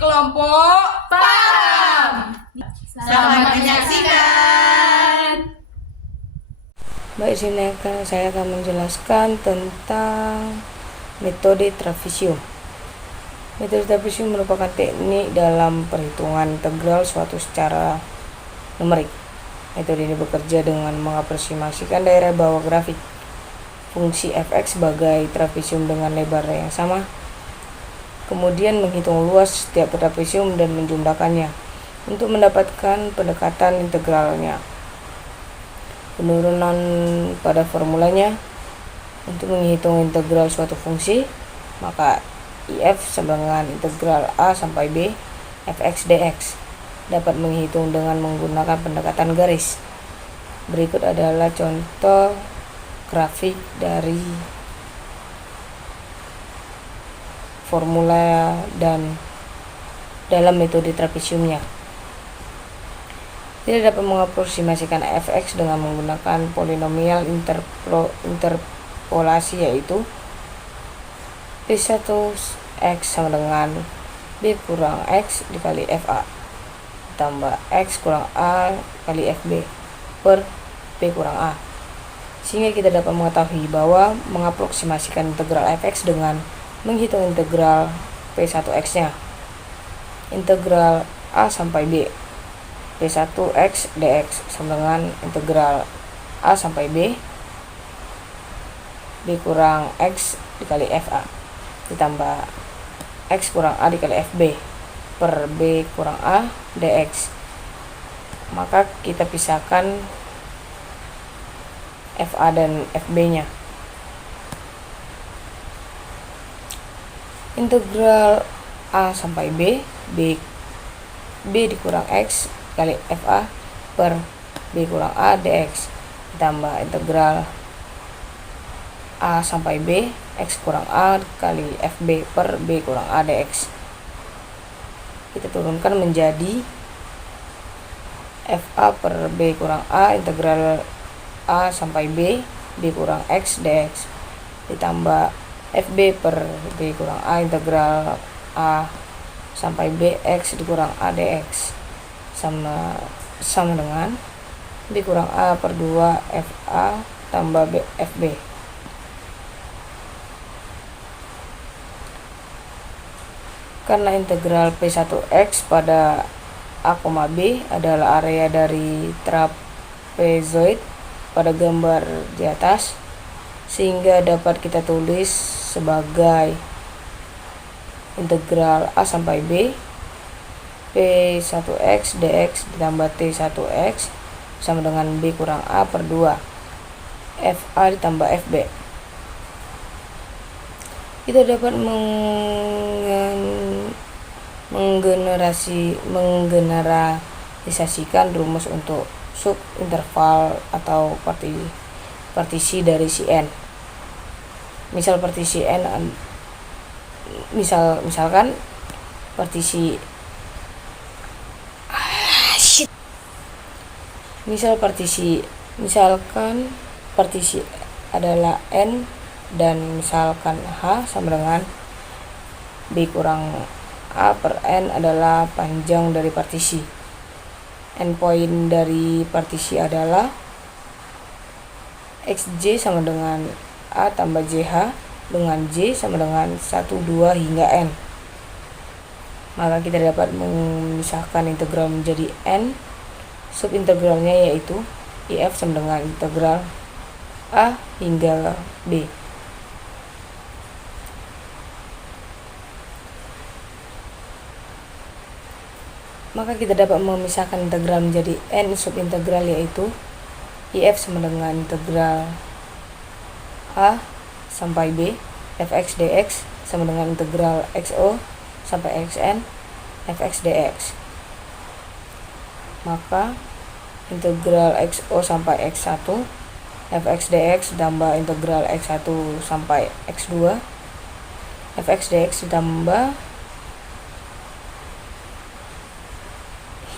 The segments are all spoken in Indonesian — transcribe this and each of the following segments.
kelompok paham. Selamat menyaksikan. Baik, sini saya akan menjelaskan tentang metode trapesium. Metode trapesium merupakan teknik dalam perhitungan integral suatu secara numerik. Metode ini bekerja dengan mengapresiasikan daerah bawah grafik fungsi fx sebagai trapesium dengan lebar yang sama, kemudian menghitung luas setiap trapesium dan menjumlahkannya untuk mendapatkan pendekatan integralnya. Penurunan pada formulanya, untuk menghitung integral suatu fungsi, maka if sama dengan integral a sampai b fx dx dapat menghitung dengan menggunakan pendekatan garis. Berikut adalah contoh grafik dari formula dan dalam metode trapesiumnya. Tidak dapat mengapresiasikan fx dengan menggunakan polinomial interpolasi, yaitu p1x sama dengan b kurang x dikali fa tambah x kurang a kali fb per b kurang a, sehingga kita dapat mengetahui bahwa mengapresiasikan integral fx dengan menghitung integral p1x nya, integral a sampai b p1x dx sama dengan integral a sampai b kurang x dikali fa ditambah x kurang a dikali fb per b kurang a dx. Maka kita pisahkan fa dan fb nya. Integral a sampai b dikurang x kali fa per b kurang a dx ditambah integral a sampai b x kurang a kali fb per b kurang a dx. Kita turunkan menjadi fa per b kurang a integral a sampai b kurang x dx ditambah fb per b kurang a integral a sampai b x dikurang a dx sama dengan b kurang a per 2 fa tambah fb. Karena integral p1x pada a, b adalah area dari trapezoid pada gambar di atas, sehingga dapat kita tulis sebagai integral a sampai b p1x dx ditambah t1x sama dengan b kurang a per 2 fa ditambah fb. Kita dapat menggeneralisasikan rumus untuk subinterval atau partisi dari Cn. Misal partisi n, misalkan partisi adalah n dan misalkan h sama dengan b kurang a per n adalah panjang dari partisi. Endpoint dari partisi adalah xj sama dengan a tambah jh dengan j sama dengan 1, 2 hingga n. Maka kita dapat memisahkan integral menjadi n. Subintegralnya yaitu if sama dengan integral a hingga b. Maka kita dapat memisahkan integral menjadi n subintegral, yaitu if sama dengan integral a sampai b fx dx sama dengan integral xo sampai xn fx dx. Maka integral xo sampai x1 fx dx ditambah integral x1 sampai x2 fx dx ditambah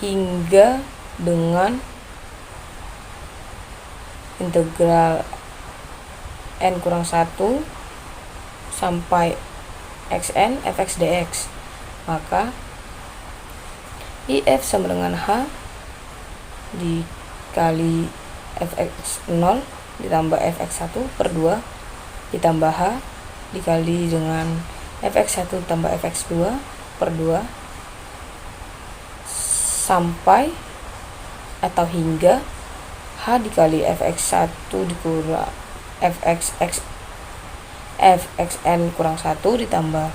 hingga dengan integral n kurang 1 sampai xn fx dx. Maka IF sama dengan H dikali fx0 ditambah fx1 per 2 ditambah H dikali dengan fx1 tambah fx2 per 2 sampai atau hingga H dikali fx1 dikurang fxn kurang 1 ditambah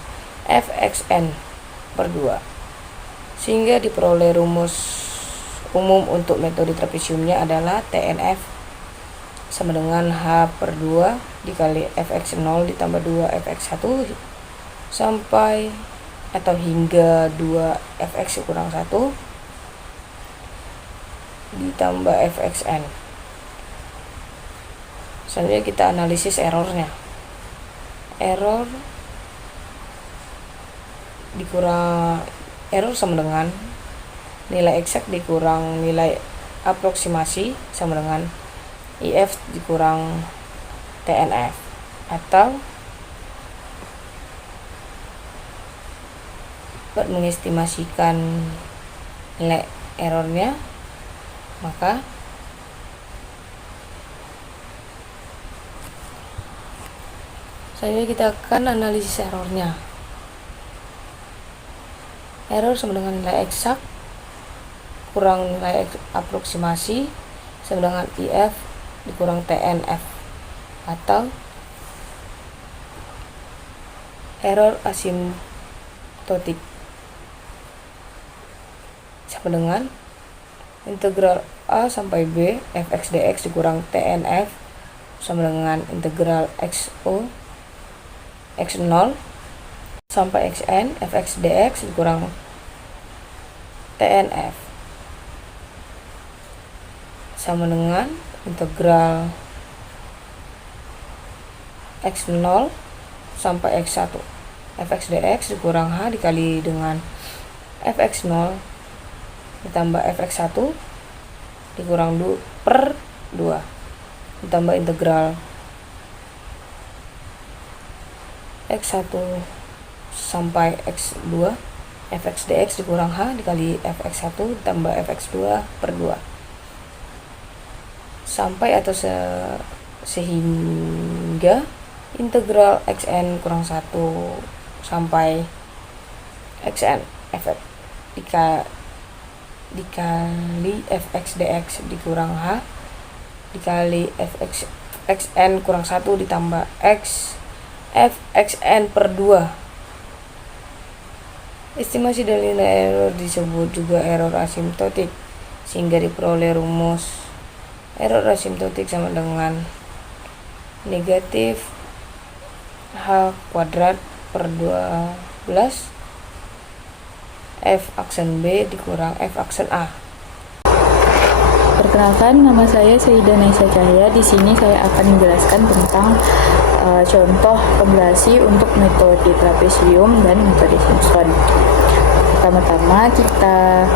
fxn per 2, sehingga diperoleh rumus umum untuk metode trapesiumnya adalah TNF sama dengan H per 2 dikali fx0 ditambah 2 fx1 sampai atau hingga 2 fx kurang 1 ditambah fxn. Selanjutnya kita analisis errornya. Error sama dengan nilai eksak dikurang nilai aproksimasi sama dengan IF dikurang TNF, atau buat mengestimasikan nilai errornya, maka kita akan analisis errornya. Error sama dengan nilai eksak kurang nilai aproksimasi sama dengan IF dikurang TNF, atau error asimtotik sama dengan integral A sampai B fx dx dikurang TNF sama dengan integral xo x0 sampai xn fx dx dikurang TNF sama dengan integral x0 sampai x1 fx dx dikurang H dikali dengan fx0 ditambah fx1 dikurang 2 per 2 ditambah integral x1 sampai x2 fx dx dikurang H dikali fx1 ditambah fx2 per 2 sampai atau sehingga integral xn kurang 1 sampai xn fx dikali fx dx dikurang H dikali xn kurang 1 ditambah fxn per 2. Estimasi dari nilai error disebut juga error asimtotik, sehingga diperoleh rumus error asimtotik sama dengan negatif H kuadrat per 12 F aksen B dikurang F aksen A. Perkenalkan, nama saya Sayyidah Naisa Cahya. Di sini saya akan menjelaskan tentang contoh kombinasi untuk metode trapesium dan metode Simpson. Pertama-tama kita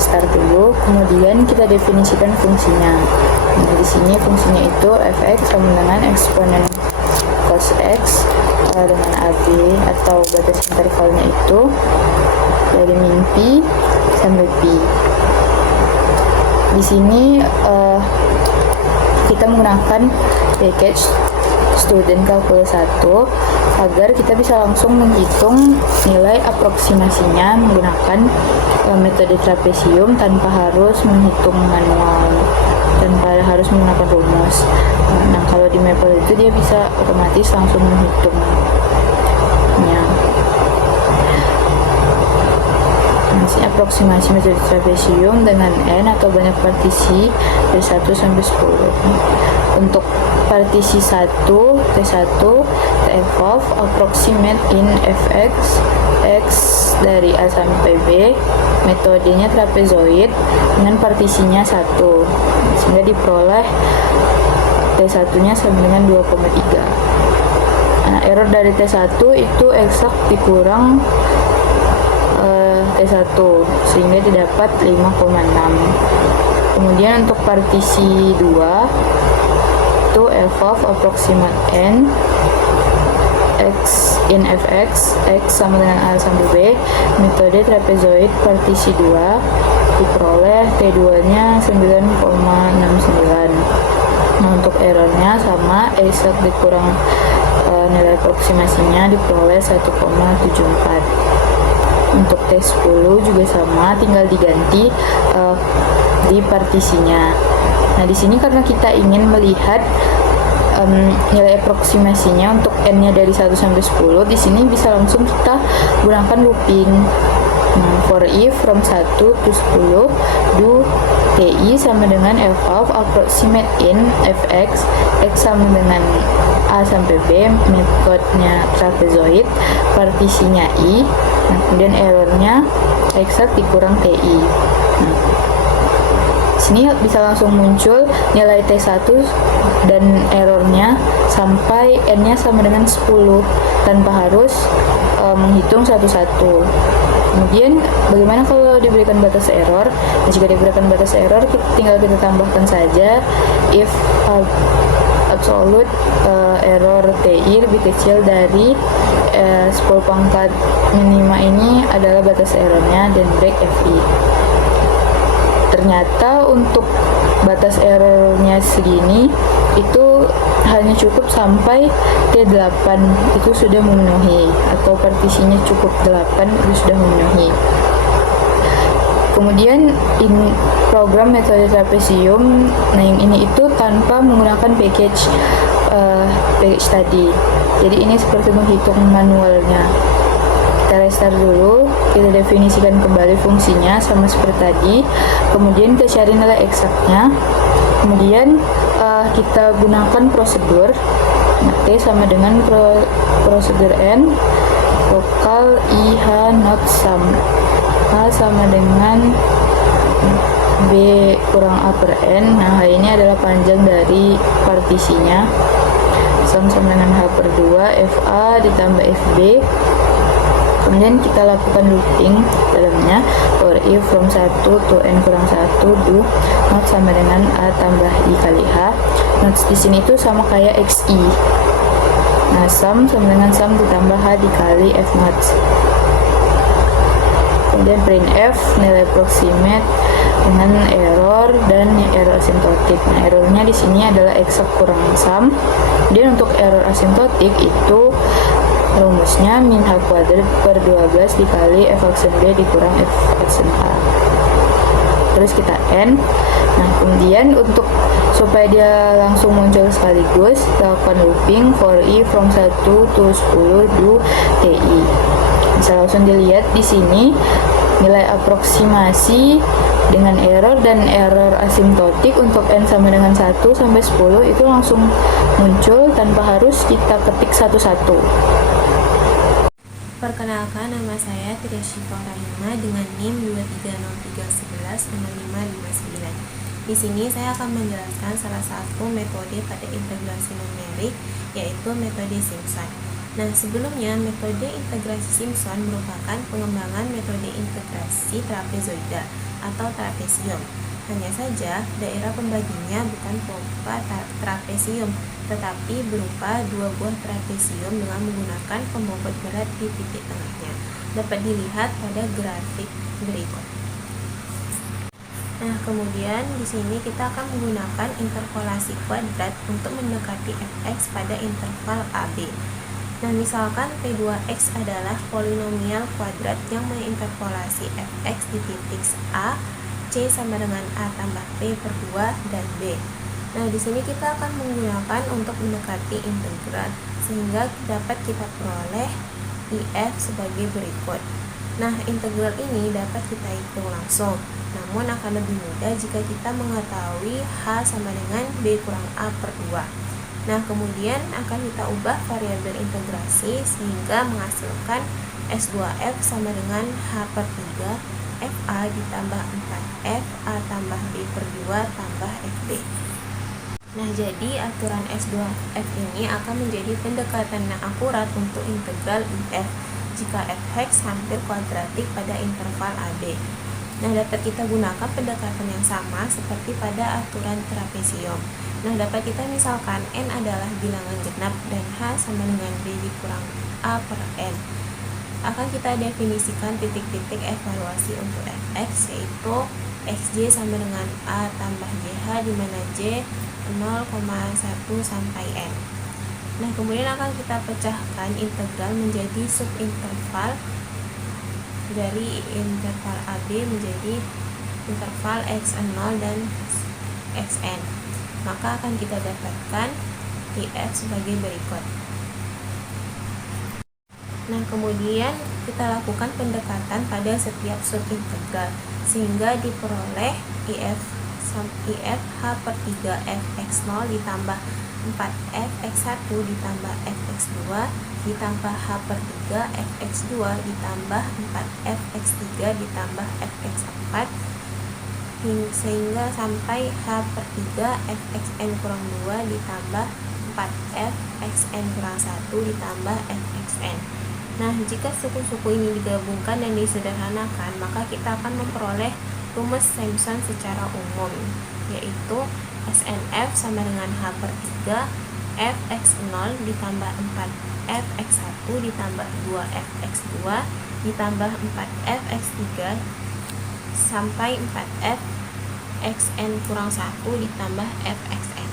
start dulu, kemudian kita definisikan fungsinya. Nah, di sini fungsinya itu fx sama dengan eksponen cos x dengan AB atau batas intervalnya itu dari min pi sampai pi. Di sini kita menggunakan package student calculus 1 agar kita bisa langsung menghitung nilai aproksimasinya menggunakan metode trapesium tanpa harus menghitung manual, tanpa harus menggunakan rumus. Nah, kalau di Maple itu dia bisa otomatis langsung menghitungnya. Aproksimasi metode trapesium dengan n atau banyak partisi dari 1 sampai 10. Untuk partisi 1, T1, Tf of approximate in fx x dari A sampai B, metodenya trapezoid dengan partisinya 1, sehingga diperoleh T1 nya sama dengan 2,3. Nah, error dari T1 itu eksak dikurang T1 sehingga didapat 5,6. Kemudian untuk partisi 2 itu f of approximate n X in fx, X sama dengan A sampai B, metode trapezoid partisi 2, diperoleh T2 nya 9,69. Nah, untuk errornya sama, exact dikurang nilai aproksimasinya diperoleh 1,74. Untuk T10 juga sama, tinggal diganti di partisinya. Nah, di sini karena kita ingin melihat nilai aproksimasinya untuk n-nya dari 1 sampai 10, di sini bisa langsung kita gunakan looping. Nah, for if from 1 to 10 do TI sama dengan f of approximate in fx, x sama dengan A sampai B, metodenya trapezoid, partisinya I, nah, kemudian errornya exact dikurang TI. Nah, sini bisa langsung muncul nilai T1 dan errornya sampai n-nya sama dengan 10 tanpa harus menghitung satu-satu. Kemudian bagaimana kalau diberikan batas error? Nah, jika diberikan batas error, tinggal kita tambahkan saja if absolute error TI lebih kecil dari 10 pangkat minima ini adalah batas errornya, dan break FI. Ternyata untuk batas errornya segini itu hanya cukup sampai T8 itu sudah memenuhi, atau partisinya cukup 8 itu sudah memenuhi. Kemudian program metode trapesium, nah yang ini itu tanpa menggunakan package tadi. Jadi ini seperti menghitung manualnya. Kita restart dulu, kita definisikan kembali fungsinya sama seperti tadi, kemudian kita cari nilai eksaknya, kemudian kita gunakan prosedur. Nah, T sama dengan prosedur N, lokal IH not sum, H sama dengan B kurang A per N. Nah, H ini adalah panjang dari partisinya, sum sama dengan H per 2, FA ditambah FB. Kemudian kita lakukan looping dalamnya, for if from 1 to n kurang 1 do not sama dengan A tambah I kali H. Notes di sini itu sama kayak XI. Nah, sum sama dengan sum ditambah H dikali F notes. Kemudian print F, nilai approximate dengan error dan error asymptotic. Nah, errornya di sini adalah exact kurang sum. Dan untuk error asymptotic itu rumusnya min H kuadrat per 12 dikali F aksen B dikurang F aksen A. Terus kita N. Nah, kemudian untuk supaya dia langsung muncul sekaligus, kita lakukan looping for I from 1 to 10 do TI. Bisa langsung dilihat di sini nilai aproksimasi dengan error dan error asymptotic untuk N sama dengan 1 sampai 10 itu langsung muncul tanpa harus kita ketik satu-satu. Perkenalkan, nama saya Tria Syifa Rahima dengan NIM 230305559. Di sini saya akan menjelaskan salah satu metode pada integrasi numerik, yaitu metode Simpson. Nah, sebelumnya metode integrasi Simpson merupakan pengembangan metode integrasi trapezoida atau trapesium. Hanya saja, daerah pembaginya bukan berupa trapesium, tetapi berupa dua buah trapesium dengan menggunakan pembobot berat di titik tengahnya. Dapat dilihat pada grafik berikut. Nah, kemudian di sini kita akan menggunakan interpolasi kuadrat untuk mendekati fx pada interval AB. Nah, misalkan P2x adalah polinomial kuadrat yang menginterpolasi fx di titik A, C sama dengan A tambah P per 2 dan B. Nah, di sini kita akan menggunakan untuk mendekati integral, sehingga dapat kita peroleh IF sebagai berikut. Nah, integral ini dapat kita hitung langsung, namun akan lebih mudah jika kita mengetahui H sama dengan B kurang A per 2. Nah, kemudian akan kita ubah variabel integrasi sehingga menghasilkan S2F sama dengan H per 3 FA ditambah 4F A tambah B per 2 tambah FB. Nah, jadi aturan S2F ini akan menjadi pendekatan yang akurat untuk integral IF jika fx hampir kuadratik pada interval AB. Nah, dapat kita gunakan pendekatan yang sama seperti pada aturan trapesium. Nah, dapat kita misalkan N adalah bilangan genap dan H sama dengan B dikurang A per N. Akan kita definisikan titik-titik evaluasi untuk fx, yaitu xj sama dengan A tambah jh, di mana j 0,1 sampai N. Nah, kemudian akan kita pecahkan integral menjadi subinterval dari interval AB menjadi interval x0 dan xn. Maka akan kita dapatkan IF sebagai berikut. Nah, kemudian kita lakukan pendekatan pada setiap subintegral sehingga diperoleh IF H per 3 fx0 ditambah 4f x1 ditambah fx2 ditambah h per 3 fx2 ditambah 4f x3 ditambah fx4 sehingga sampai h per 3 fxn kurang 2 ditambah 4f xn kurang 1 ditambah fxn. Nah, jika suku-suku ini digabungkan dan disederhanakan, maka kita akan memperoleh rumus Simpson secara umum, yaitu SNF sama dengan H per 3 fx0 ditambah 4 fx1 ditambah 2 fx2 ditambah 4 fx3 sampai 4 fxn kurang 1 ditambah fxn.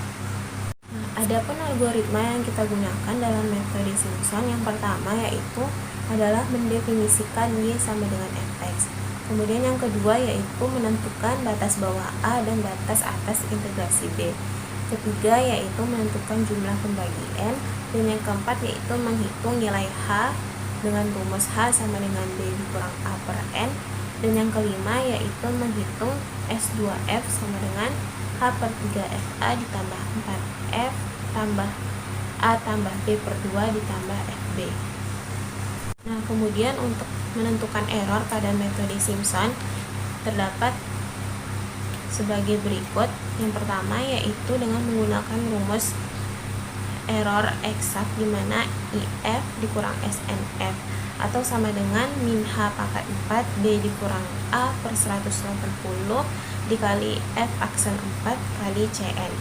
Nah, adapun algoritma yang kita gunakan dalam metode Simpson yang pertama yaitu adalah mendefinisikan Y sama dengan fx. Kemudian yang kedua yaitu menentukan batas bawah A dan batas atas integrasi B. Ketiga yaitu menentukan jumlah pembagi N. Dan yang keempat yaitu menghitung nilai H dengan rumus H sama dengan B dikurang A per N. Dan yang kelima yaitu menghitung S2F sama dengan H per 3 FA ditambah 4F tambah A tambah B per 2 ditambah FB. Nah, kemudian untuk menentukan error pada metode Simpson terdapat sebagai berikut. Yang pertama yaitu dengan menggunakan rumus error eksak di mana IF dikurang SNF atau sama dengan min H pangkat 4 B dikurang A per 180 dikali F aksen 4 kali CN.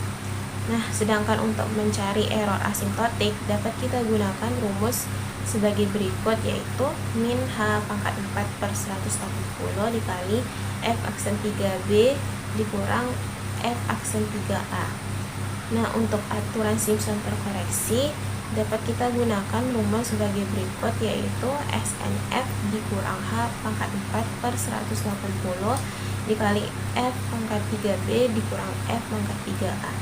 Nah, sedangkan untuk mencari error asintotik dapat kita gunakan rumus sebagai berikut, yaitu min H pangkat 4 per 180 dikali F aksen 3B dikurang F aksen 3A. Nah, untuk aturan Simpson terkoreksi dapat kita gunakan rumus sebagai berikut, yaitu SNF dikurang H pangkat 4 per 180 dikali F pangkat 3B dikurang F pangkat 3A.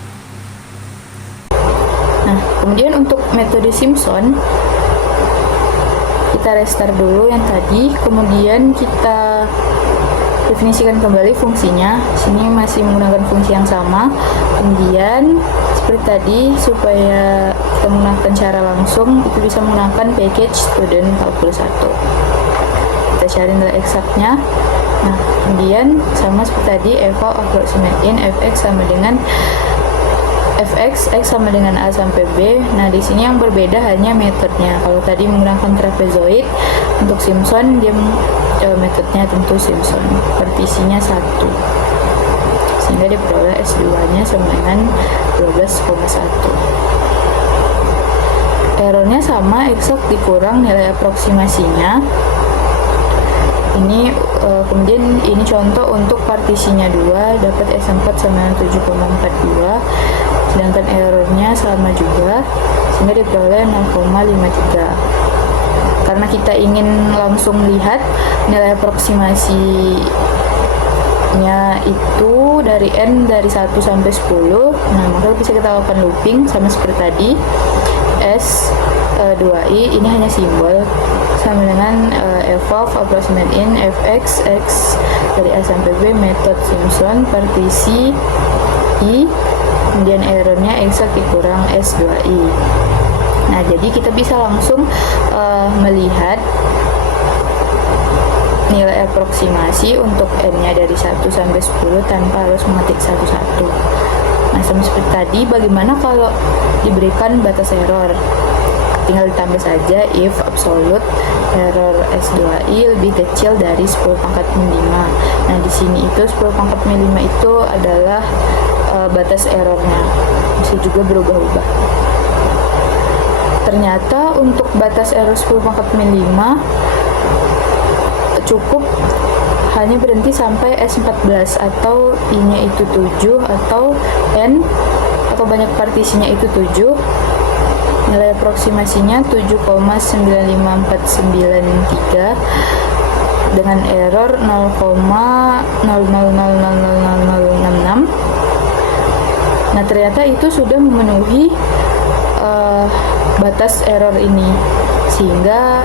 Nah, kemudian untuk metode Simpson kita restart dulu yang tadi, kemudian kita definisikan kembali fungsinya. Sini masih menggunakan fungsi yang sama. Kemudian seperti tadi, supaya kita menggunakan cara langsung, itu bisa menggunakan package student calculus 1. Kita cari nilai eksaknya. Nah, kemudian sama seperti tadi, eval approximate in fx sama dengan fx, x sama dengan a sampai b. Nah, di sini yang berbeda hanya metodenya. Kalau tadi menggunakan trapezoid, untuk Simpson dia metodenya tentu Simpson. Partisinya 1. Sehingga diperoleh S2-nya sama dengan 12,1. Errornya sama, eksak dikurang nilai aproksimasinya. Ini kemudian ini contoh untuk partisinya 2, dapat S4 sama dengan 7,42. Sedangkan errornya sama juga, sehingga diperoleh 0,53. Karena kita ingin langsung lihat nilai aproksimasinya itu dari N dari 1 sampai 10, nah maka bisa kita lakukan looping sama seperti tadi. S2i ini hanya simbol sama dengan evolve approximate in fx, x dari A sampai B, metode Simpson, partisi I, kemudian errornya eksak dikurang S2i. Nah, jadi kita bisa langsung melihat nilai aproksimasi untuk N-nya dari 1 sampai 10 tanpa harus mengetik satu-satu. Nah, sama seperti tadi, bagaimana kalau diberikan batas error? tinggal ditambah saja if absolute error S2I lebih kecil dari 10 pangkat min 5. Nah, di sini itu 10 pangkat min 5 itu adalah batas errornya. Bisa juga berubah-ubah. Ternyata untuk batas error 10 pangkat min 5 cukup hanya berhenti sampai S14 atau I-nya itu 7 atau N atau banyak partisinya itu 7. Nilai aproksimasinya 7,95493 dengan error 0,00000066. Nah, ternyata itu sudah memenuhi batas error ini, sehingga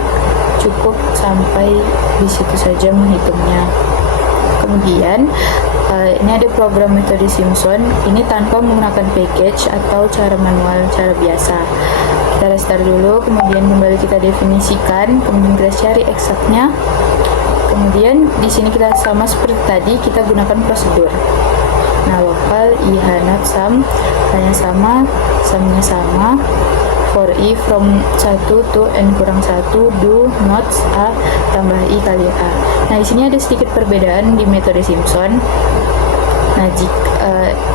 cukup sampai di situ saja menghitungnya. Kemudian ini ada program metode Simpson, ini tanpa menggunakan package atau cara manual, cara biasa. Kita restart dulu, kemudian kembali kita definisikan, kemudian kita cari eksaknya. Kemudian di sini kita sama seperti tadi, kita gunakan prosedur. Nah, lokal I not sum hanya sama, sumnya sama. For I from 1 to N kurang 1, do not A tambah I kali A. Nah, di sini ada sedikit perbedaan di metode Simpson. Nah,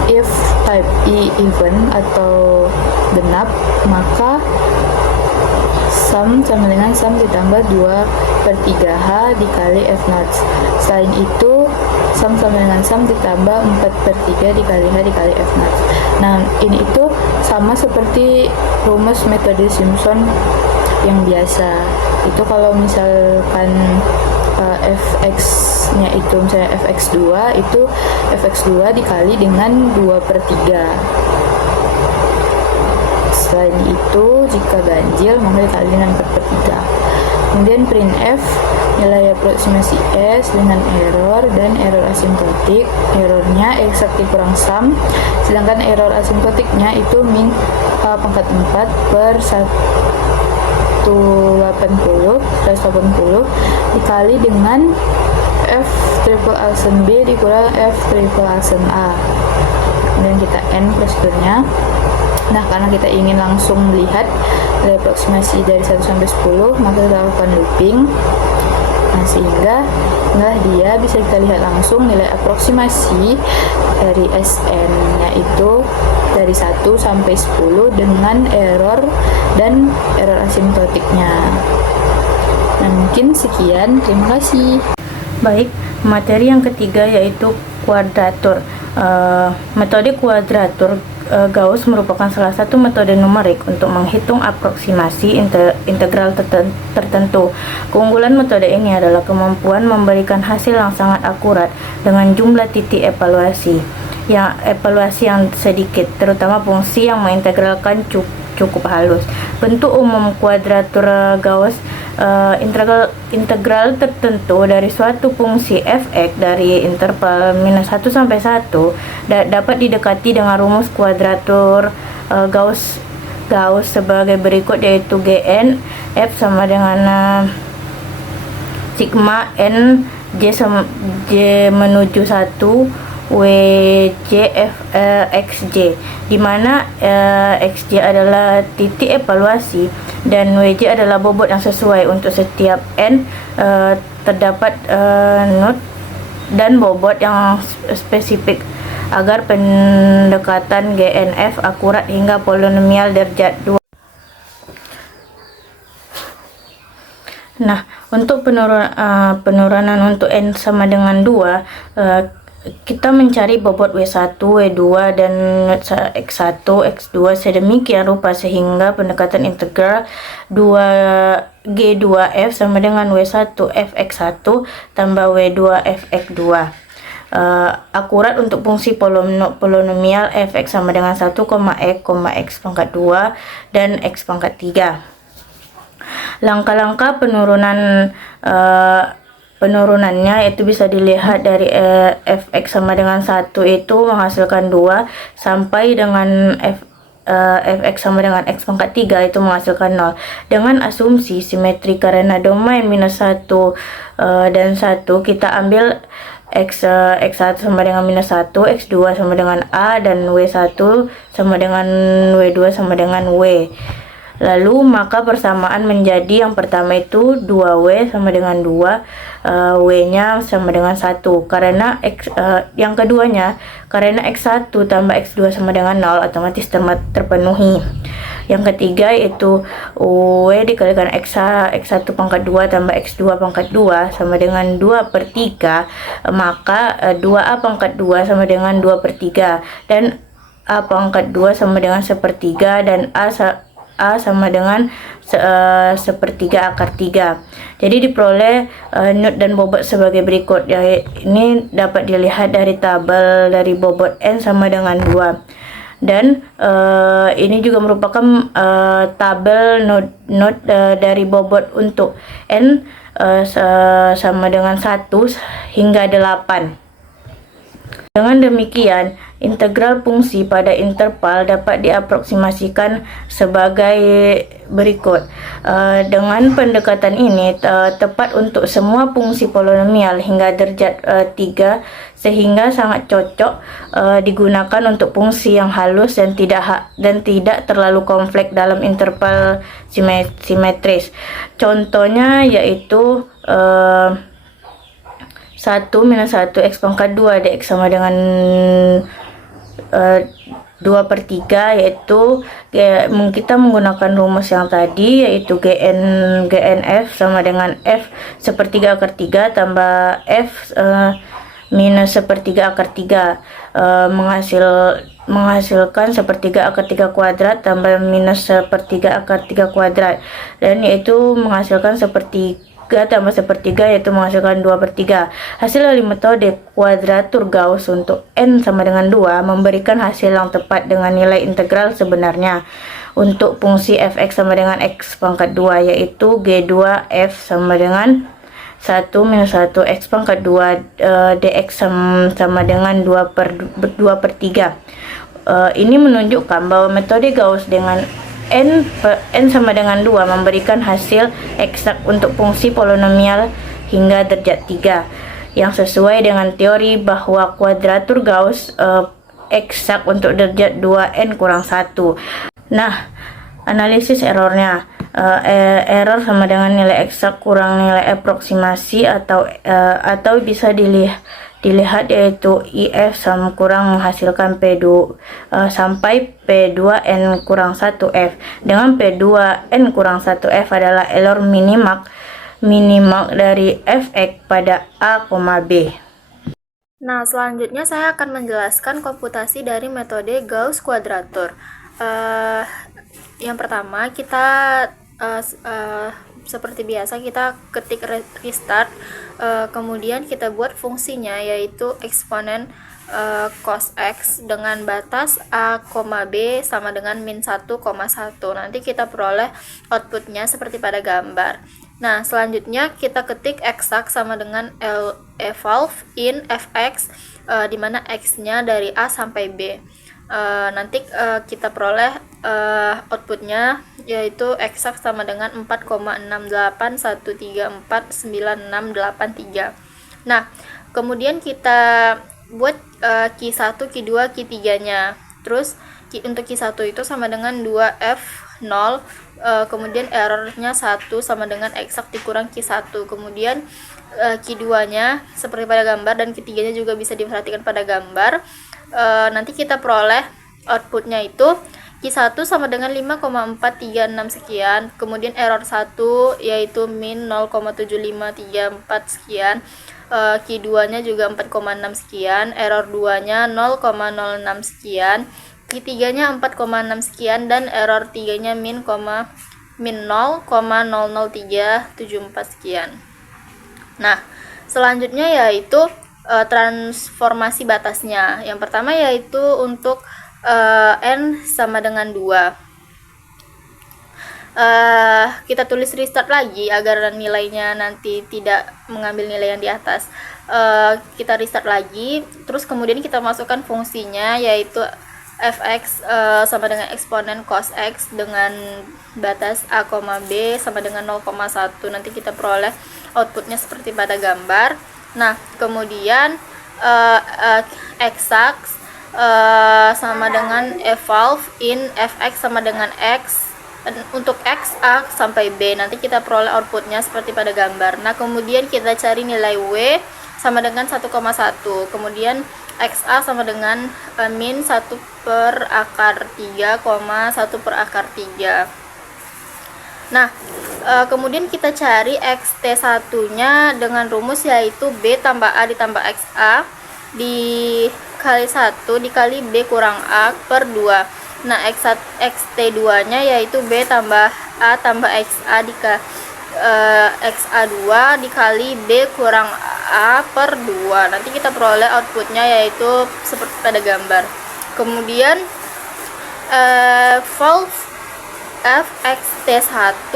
if type I even atau genap, maka sum sama dengan sum ditambah 2/3H dikali F naught. Selain itu, sum sama dengan sum ditambah 4/3 dikali H dikali F naught. Nah, ini itu sama seperti rumus metode Simpson yang biasa. Itu kalau misalkan fx-nya itu misalnya fx2, itu fx2 dikali dengan 2/3. Selain itu, jika ganjil maka dikali dengan 4/3. Kemudian printf nilai aproksimasi S dengan error dan error asimptotik. Errornya exactly kurang sum, sedangkan error asimptotiknya itu min H pangkat 4 per 180 dikali dengan F triple aksen B dikurang F triple aksen A. Kemudian kita N prosedurnya. Nah, karena kita ingin langsung melihat nilai aproksimasi dari 1 sampai 10, maka kita lakukan looping. Nah, sehingga inilah dia, bisa kita lihat langsung nilai aproksimasi dari SN-nya itu dari 1 sampai 10 dengan error dan error asimptotiknya. Nah, mungkin sekian. Terima kasih. Baik, materi yang ketiga yaitu kuadratur. Metode kuadratur Gauss merupakan salah satu metode numerik untuk menghitung aproksimasi integral tertentu. Keunggulan metode ini adalah kemampuan memberikan hasil yang sangat akurat dengan jumlah titik evaluasi yang sedikit, terutama fungsi yang mengintegralkan cukup halus. Bentuk umum kuadratur Gauss, integral tertentu dari suatu fungsi fx dari interval -1 sampai 1 dapat didekati dengan rumus kuadratur Gauss sebagai berikut, yaitu Gn f sama dengan sigma n j menuju 1 WJ xj, di mana xj adalah titik evaluasi dan WJ adalah bobot yang sesuai. Untuk setiap n terdapat not dan bobot yang spesifik agar pendekatan GNF akurat hingga polinomial derajat 2. Nah, untuk penurunan untuk n sama dengan 2, kita mencari bobot W1, W2, dan X1, X2 sedemikian rupa sehingga pendekatan integral 2G2F sama dengan W1 Fx1 tambah W2 Fx2 akurat untuk fungsi polinomial Fx sama dengan 1, X pangkat 2 dan X pangkat 3. Langkah-langkah penurunannya itu bisa dilihat dari fx sama dengan 1 itu menghasilkan 2 sampai dengan fx sama dengan x pangkat 3 itu menghasilkan 0 dengan asumsi simetri karena domain -1 dan 1. Kita ambil x1 sama dengan -1, x2 sama dengan a, dan w1 sama dengan w2 sama dengan w. Lalu maka persamaan menjadi yang pertama itu 2W sama dengan 2, W-nya sama dengan 1. Karena yang keduanya, karena X1 tambah X2 sama dengan 0, otomatis terpenuhi. Yang ketiga yaitu W dikalikan X1 pangkat 2 tambah X2 pangkat 2 sama dengan 2/3, maka 2A pangkat 2 sama dengan 2/3, dan A pangkat 2 sama dengan 1/3, dan A sama dengan 1/3 akar 3. Jadi diperoleh nut dan bobot sebagai berikut. Ya, ini dapat dilihat dari tabel dari bobot N sama dengan 2. Dan ini juga merupakan tabel not dari bobot untuk N sama dengan 1 hingga 8. Dengan demikian, integral fungsi pada interval dapat diaproksimasikan sebagai berikut. Dengan pendekatan ini tepat untuk semua fungsi polinomial hingga derajat 3, sehingga sangat cocok digunakan untuk fungsi yang halus dan tidak terlalu kompleks dalam interval simetris. Contohnya yaitu 1 minus 1 X pangkat 2 dx sama dengan 2/3, yaitu kita menggunakan rumus yang tadi, yaitu GNF sama dengan F 1/3 akar 3 tambah F minus 1/3 akar 3, menghasilkan 1/3 akar 3 kuadrat tambah minus 1/3 akar 3 kuadrat, dan yaitu menghasilkan 1/3 tambah 1/3, yaitu menghasilkan 2/3. Hasil dari metode kuadratur Gauss untuk N sama dengan 2 memberikan hasil yang tepat dengan nilai integral sebenarnya untuk fungsi fx sama dengan x pangkat 2, yaitu G2f sama dengan 1 minus 1 x pangkat 2 dx sama dengan 2/3. Ini menunjukkan bahwa metode Gauss dengan N sama dengan 2 memberikan hasil eksak untuk fungsi polinomial hingga derajat 3, yang sesuai dengan teori bahwa kuadratur Gauss eksak untuk derajat 2n kurang 1. Nah, analisis errornya, error sama dengan nilai eksak kurang nilai aproksimasi, atau bisa dilihat yaitu IF sama kurang menghasilkan P2 sampai P2N kurang 1F, dengan P2N kurang 1F adalah error minimal dari Fx pada A, B. Nah, selanjutnya saya akan menjelaskan komputasi dari metode Gauss kuadratur. Yang pertama, kita seperti biasa kita ketik restart, kemudian kita buat fungsinya, yaitu eksponen cos x dengan batas a, b sama dengan min 1,1. Nanti kita peroleh outputnya seperti pada gambar. Nah, selanjutnya kita ketik eksak sama dengan evolve in fx, di mana x-nya dari a sampai b. Nanti kita peroleh outputnya, yaitu eksak sama dengan 4,68134963. Nah, kemudian kita buat Q1, Q2, Q3 nya. Terus untuk Q1 itu sama dengan 2F0, kemudian errornya 1 sama dengan eksak dikurang Q1. Kemudian Q2 nya seperti pada gambar, dan Q3 nya juga bisa diperhatikan pada gambar. Nanti kita peroleh outputnya itu Q1 sama dengan 5,436 sekian, kemudian error 1 yaitu min 0,7534 sekian, Q2 nya juga 4,6 sekian, error 2 nya 0,06 sekian, Q3 nya 4,6 sekian, dan error 3 nya min 0,00374 sekian. Nah, selanjutnya yaitu transformasi batasnya. Yang pertama yaitu untuk N sama dengan 2. Kita tulis restart lagi agar nilainya nanti tidak mengambil nilai yang di atas. Kita restart lagi, terus kemudian kita masukkan fungsinya, yaitu fx sama dengan eksponen cos x dengan batas a, b sama dengan 0,1. Nanti kita peroleh outputnya seperti pada gambar. Nah, kemudian exact sama dengan evolve in fx sama dengan x untuk X, A sampai B. Nanti kita peroleh outputnya seperti pada gambar. Nah, kemudian kita cari nilai W sama dengan 1,1. Kemudian XA sama dengan min 1 per akar 3, 1 per akar 3. Nah, kemudian kita cari XT1 nya dengan rumus yaitu B tambah A ditambah XA dikali 1 dikali B kurang A per 2. Nah, XT2 nya yaitu B tambah A tambah XA XA2 dikali B kurang A per 2. Nanti kita peroleh outputnya yaitu seperti pada gambar. Kemudian valve fxt1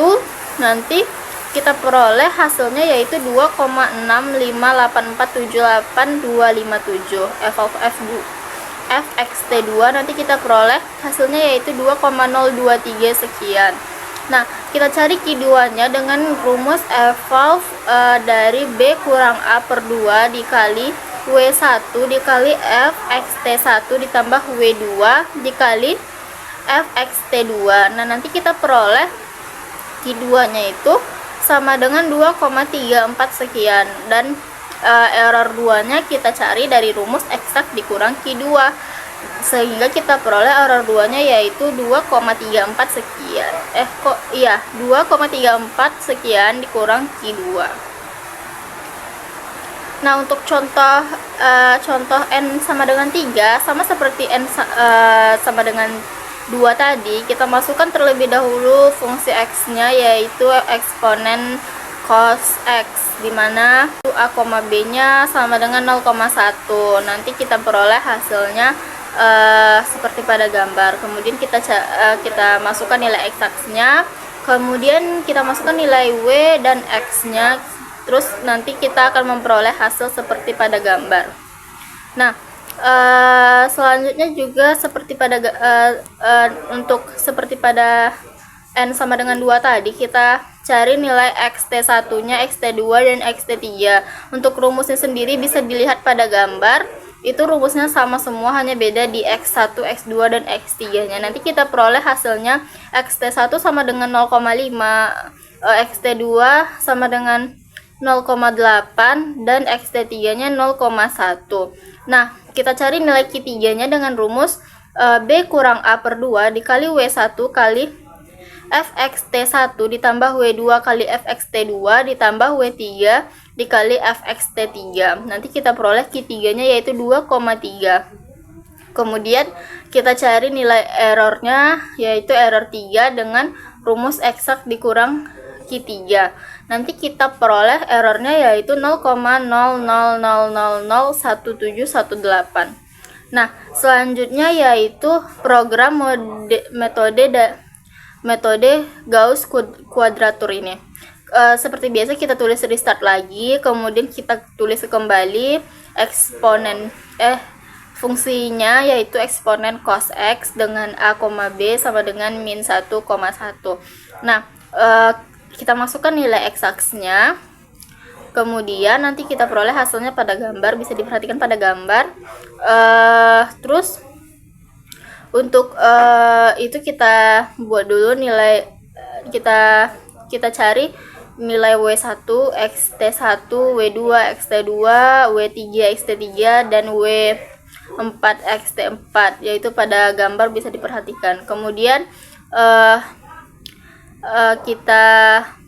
nanti kita peroleh hasilnya yaitu 2,658478257. Fxt2 nanti kita peroleh hasilnya yaitu 2,023 sekian. Nah, kita cari Q2 nya dengan rumus valve dari B kurang A per 2 dikali W1 dikali Fxt1 ditambah W2 dikali Fxt2. Nah, nanti kita peroleh Q2 nya itu sama dengan 2,34 sekian, dan error 2 nya kita cari dari rumus eksak dikurang Q2, sehingga kita peroleh error 2 nya yaitu 2,34 sekian 2,34 sekian dikurang Q2. Nah, untuk contoh N sama dengan 3 sama seperti N sama dengan 2 tadi, kita masukkan terlebih dahulu fungsi X nya yaitu eksponen cos X, dimana A, B nya sama dengan 0,1. Nanti kita peroleh hasilnya seperti pada gambar. Kemudian kita masukkan nilai X nya, kemudian kita masukkan nilai W dan X nya, terus nanti kita akan memperoleh hasil seperti pada gambar. Nah, selanjutnya juga seperti pada untuk seperti pada N sama dengan 2 tadi, kita cari nilai XT1 nya, XT2 dan XT3. Untuk rumusnya sendiri bisa dilihat pada gambar, itu rumusnya sama semua, hanya beda di X1, X2 dan X3 nya. Nanti kita peroleh hasilnya XT1 sama dengan 0,5, XT2 sama dengan 0,8 dan XT3 nya 0,1. Nah, kita cari nilai Q3 nya dengan rumus B kurang A per 2 dikali W1 kali Fxt1 ditambah W2 kali Fxt2 ditambah W3 dikali Fxt3. Nanti kita peroleh Q3 nya yaitu 2,3. Kemudian kita cari nilai errornya yaitu error 3 dengan rumus eksak dikurang Q3. Nanti kita peroleh errornya yaitu 0,00001718. Nah, selanjutnya yaitu program metode Gauss kuadratur ini. Seperti biasa kita tulis restart lagi, kemudian kita tulis kembali eksponen fungsinya yaitu eksponen cos X dengan A, B sama dengan min 1,1. Nah, kita masukkan nilai X-nya, kemudian nanti kita peroleh hasilnya pada gambar, bisa diperhatikan pada gambar. Terus untuk itu kita buat dulu nilai, kita cari nilai W1, XT1, W2, XT2, W3, XT3 dan W4, XT4, yaitu pada gambar bisa diperhatikan. Kemudian kita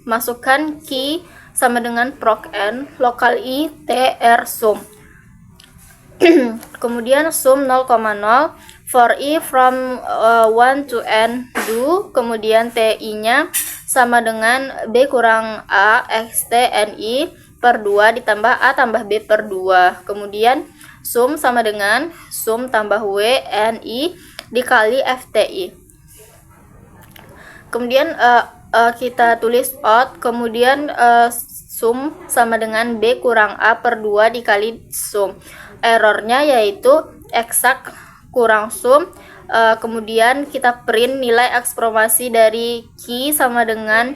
masukkan key sama dengan proc n lokal I tr sum. Kemudian sum 0,0 for I from 1 to n do. Kemudian ti nya sama dengan B kurang A xt ni per 2 ditambah A tambah B per 2. Kemudian sum sama dengan sum tambah W ni dikali fti. Kemudian kita tulis out, kemudian sum sama dengan B kurang A per 2 dikali sum. Errornya yaitu eksak kurang sum. Kemudian kita print nilai ekspromasi dari key sama dengan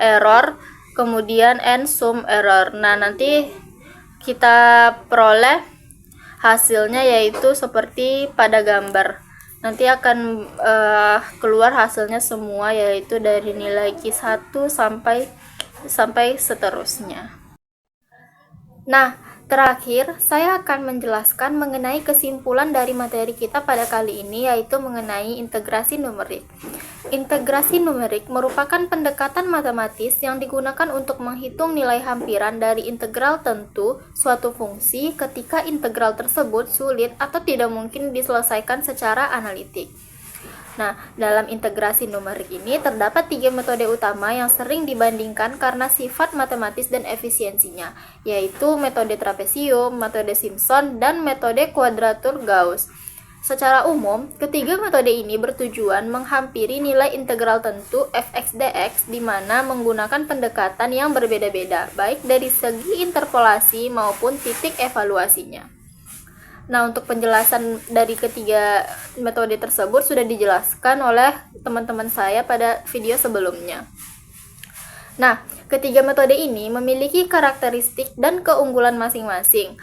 error, kemudian n sum error. Nah, nanti kita peroleh hasilnya yaitu seperti pada gambar. nanti akan keluar hasilnya semua, yaitu dari nilai Q1 sampai seterusnya. Nah, terakhir saya akan menjelaskan mengenai kesimpulan dari materi kita pada kali ini, yaitu mengenai integrasi numerik. Integrasi numerik merupakan pendekatan matematis yang digunakan untuk menghitung nilai hampiran dari integral tentu suatu fungsi ketika integral tersebut sulit atau tidak mungkin diselesaikan secara analitik. Nah, dalam integrasi numerik ini terdapat 3 metode utama yang sering dibandingkan karena sifat matematis dan efisiensinya, yaitu metode trapesium, metode Simpson, dan metode kuadratur Gauss. Secara umum, ketiga metode ini bertujuan menghampiri nilai integral tentu fx dx di mana menggunakan pendekatan yang berbeda-beda, baik dari segi interpolasi maupun titik evaluasinya. Nah, untuk penjelasan dari ketiga metode tersebut sudah dijelaskan oleh teman-teman saya pada video sebelumnya. Nah, ketiga metode ini memiliki karakteristik dan keunggulan masing-masing.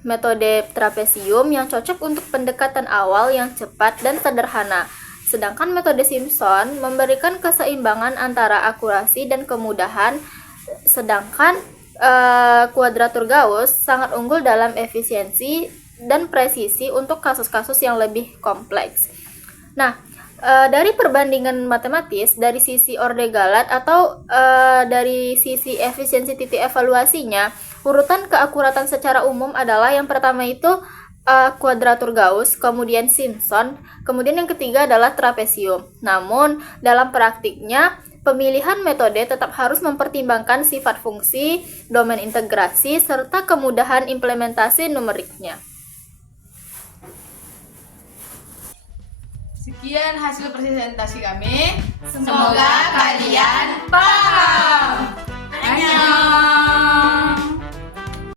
Metode trapesium yang cocok untuk pendekatan awal yang cepat dan sederhana, sedangkan metode Simpson memberikan keseimbangan antara akurasi dan kemudahan, sedangkan kuadratur Gauss sangat unggul dalam efisiensi dan presisi untuk kasus-kasus yang lebih kompleks. Nah, dari perbandingan matematis dari sisi orde Galat atau dari sisi efisiensi titik evaluasinya, urutan keakuratan secara umum adalah yang pertama itu kuadratur Gauss, kemudian Simpson, kemudian yang ketiga adalah trapesium. Namun, dalam praktiknya, pemilihan metode tetap harus mempertimbangkan sifat fungsi, domain integrasi, serta kemudahan implementasi numeriknya. Sekian hasil presentasi kami. Semoga kalian paham.